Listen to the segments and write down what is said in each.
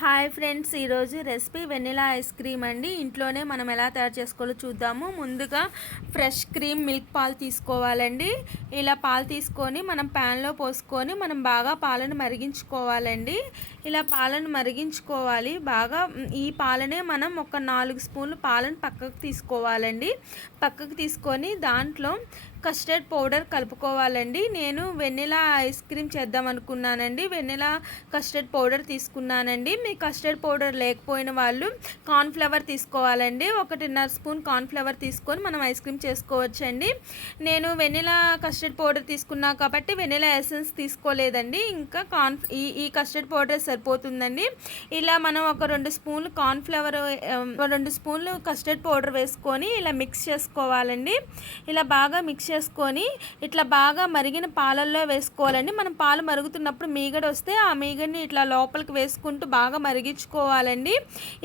Hi friends, ఈరోజు recipe vanilla ice cream అండి. ఇంట్లోనే మనం ఎలా తయారు చేసుకోవాలో చూద్దాము. ముందుగా ఫ్రెష్ క్రీమ్ మిల్క్ పాలు తీసుకోవాలండి. ఇలా పాలు తీసుకొని మనం ప్యాన్లో పోసుకొని మనం బాగా పాలను మరిగించుకోవాలండి. ఇలా పాలను మరిగించుకోవాలి బాగా. ఈ పాలనే మనం ఒక 4 స్పూన్లు పాలను పక్కకు తీసుకోవాలండి. పక్కకు తీసుకొని దాంట్లో కస్టర్డ్ పౌడర్ కలుపుకోవాలండి. నేను వెనిలా ఐస్ క్రీమ్ చేద్దాం అనుకున్నానండి. వెనిలా కస్టర్డ్ పౌడర్ తీసుకున్నానండి. మీ కస్టర్డ్ పౌడర్ లేకపోయిన వాళ్ళు కార్న్ఫ్లవర్ తీసుకోవాలండి. 1.5 స్పూన్ కార్న్ఫ్లవర్ తీసుకొని మనం ఐస్ క్రీమ్ చేసుకోవచ్చండి. నేను వెనిలా కస్టర్డ్ పౌడర్ తీసుకున్నా కాబట్టి వెనిలా ఎసెన్స్ తీసుకోలేదండి. ఇంకా ఈ కస్టర్డ్ పౌడర్ సరిపోతుందండి. ఇలా మనం ఒక 2 స్పూన్లు కార్న్ఫ్లవర్ 2 స్పూన్లు కస్టర్డ్ పౌడర్ వేసుకొని ఇలా మిక్స్ చేసుకోవాలండి. ఇలా బాగా మిక్స్ చేసుకొని ఇట్లా బాగా మరిగిన పాలల్లో వేసుకోవాలండి. మనం పాలు మరుగుతున్నప్పుడు మీగడ వస్తే ఆ మీగడిని ఇట్లా లోపలికి వేసుకుంటూ బాగా మరిగించుకోవాలండి.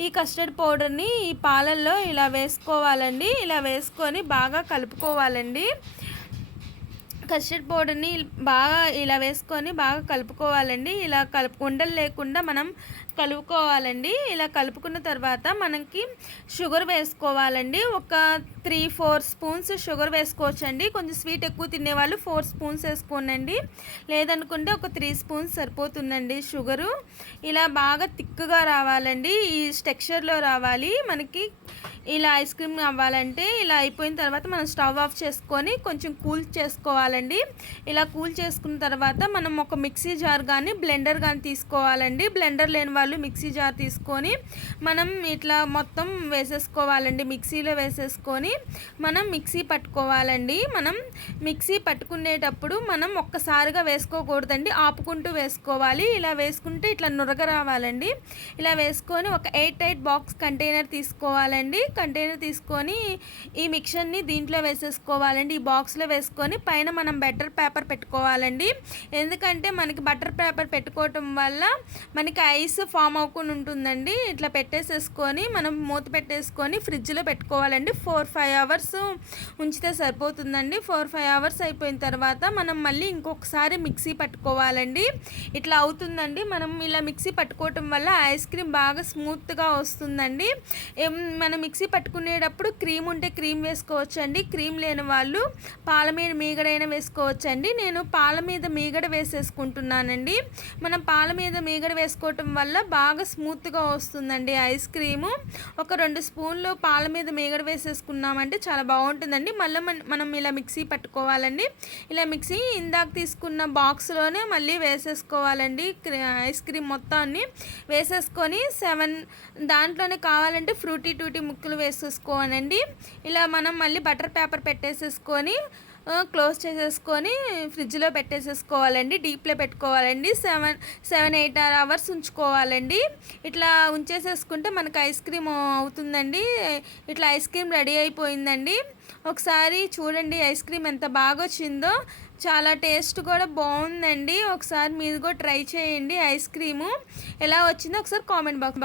ఈ కస్టర్డ్ పౌడర్ని ఈ పాలల్లో ఇలా వేసుకోవాలండి. ఇలా వేసుకొని బాగా కలుపుకోవాలండి. కస్టర్డ్ పౌడర్ని బాగా ఇలా వేసుకొని బాగా కలుపుకోవాలండి. ఇలా ఉండలు లేకుండా మనం కలుపుకోవాలండి. ఇలా కలుపుకున్న తర్వాత మనకి షుగర్ వేసుకోవాలండి. ఒక 3-4 స్పూన్స్ షుగర్ వేసుకోవచ్చండి. కొంచెం స్వీట్ ఎక్కువ తినేవాళ్ళు 4 స్పూన్స్ వేసుకోనండి. లేదనుకుంటే ఒక 3 స్పూన్స్ సరిపోతుందండి షుగరు. ఇలా బాగా థిక్గా రావాలండి. ఈ టెక్స్చర్లో రావాలి మనకి. ఇలా ఐస్ క్రీమ్ అవ్వాలంటే ఇలా అయిపోయిన తర్వాత మనం స్టవ్ ఆఫ్ చేసుకొని కొంచెం కూల్ చేసుకోవాలండి. ఇలా కూల్ చేసుకున్న తర్వాత మనం ఒక మిక్సీ జార్ కానీ బ్లెండర్ కానీ తీసుకోవాలండి. బ్లెండర్ లేని వాళ్ళు మిక్సీ జార్ తీసుకొని మనం ఇట్లా మొత్తం వేసేసుకోవాలండి. మిక్సీలో వేసేసుకొని మనం మిక్సీ పట్టుకోవాలండి. మనం మిక్సీ పట్టుకునేటప్పుడు మనం ఒక్కసారిగా వేసుకోకూడదండి, ఆపుకుంటూ వేసుకోవాలి. ఇలా వేసుకుంటే ఇట్లా నురగ రావాలండి. ఇలా వేసుకొని ఒక 8 బాక్స్ కంటైనర్ తీసుకోవాలండి. కంటైనర్ తీసుకొని ఈ మిక్చర్ని దీంట్లో వేసేసుకోవాలండి. ఈ బాక్స్లో వేసుకొని పైన మనం బటర్ పేపర్ పెట్టుకోవాలండి. ఎందుకంటే మనకి బటర్ పేపర్ పెట్టుకోవటం వల్ల మనకి ఐస్ ఫామ్ అవ్వకుండా ఉంటుందండి. ఇట్లా పెట్టేసేసుకొని మనం మూత పెట్టేసుకొని ఫ్రిడ్జ్లో పెట్టుకోవాలండి. 4-5 అవర్స్ ఉంచితే సరిపోతుందండి. 4-5 అవర్స్ అయిపోయిన తర్వాత మనం మళ్ళీ ఇంకొకసారి మిక్సీ పట్టుకోవాలండి. ఇట్లా అవుతుందండి. మనం ఇలా మిక్సీ పట్టుకోవటం వల్ల ఐస్ క్రీమ్ బాగా స్మూత్గా వస్తుందండి. మనం మిక్సీ పట్టుకునేటప్పుడు క్రీమ్ ఉంటే క్రీమ్ వేసుకోవచ్చండి. క్రీమ్ లేని వాళ్ళు పాల మీద మీగడైనా వేసుకోవచ్చండి. నేను పాల మీద మీగడ వేసేసుకుంటున్నానండి. మనం పాల మీద మీగడ వేసుకోవటం వల్ల బాగా స్మూత్గా వస్తుందండి ఐస్ క్రీము. ఒక 2 స్పూన్లు పాల మీద మీగడ వేసేసుకున్నామంటే చాలా బాగుంటుందండి. మళ్ళీ మనం ఇలా మిక్సీ పట్టుకోవాలండి. ఇలా మిక్సీ ఇందాక తీసుకున్న బాక్స్లోనే మళ్ళీ వేసేసుకోవాలండి. ఐస్ క్రీమ్ మొత్తాన్ని వేసేసుకొని 7 దాంట్లోనే కావాలంటే ఫ్రూటీ టూటీ ముక్కలు వేసేసుకోవాలండి. ఇలా మనం మళ్ళీ బటర్ పేపర్ పెట్టేసేసుకొని క్లోజ్ చేసేసుకొని ఫ్రిడ్జ్లో పెట్టేసేసుకోవాలండి. డీప్లో పెట్టుకోవాలండి. 7-8 అవర్స్ ఉంచుకోవాలండి. ఇట్లా ఉంచేసేసుకుంటే మనకు ఐస్ క్రీమ్ అవుతుందండి. ఇట్లా ఐస్ క్రీమ్ రెడీ అయిపోయిందండి. ఒకసారి చూడండి ఐస్ క్రీమ్ ఎంత బాగా వచ్చిందో. చాలా టేస్ట్ కూడా బాగుందండి. ఒకసారి మీరు కూడా ట్రై చేయండి. ఐస్ క్రీము ఎలా వచ్చిందో ఒకసారి కామెంట్ బాక్స్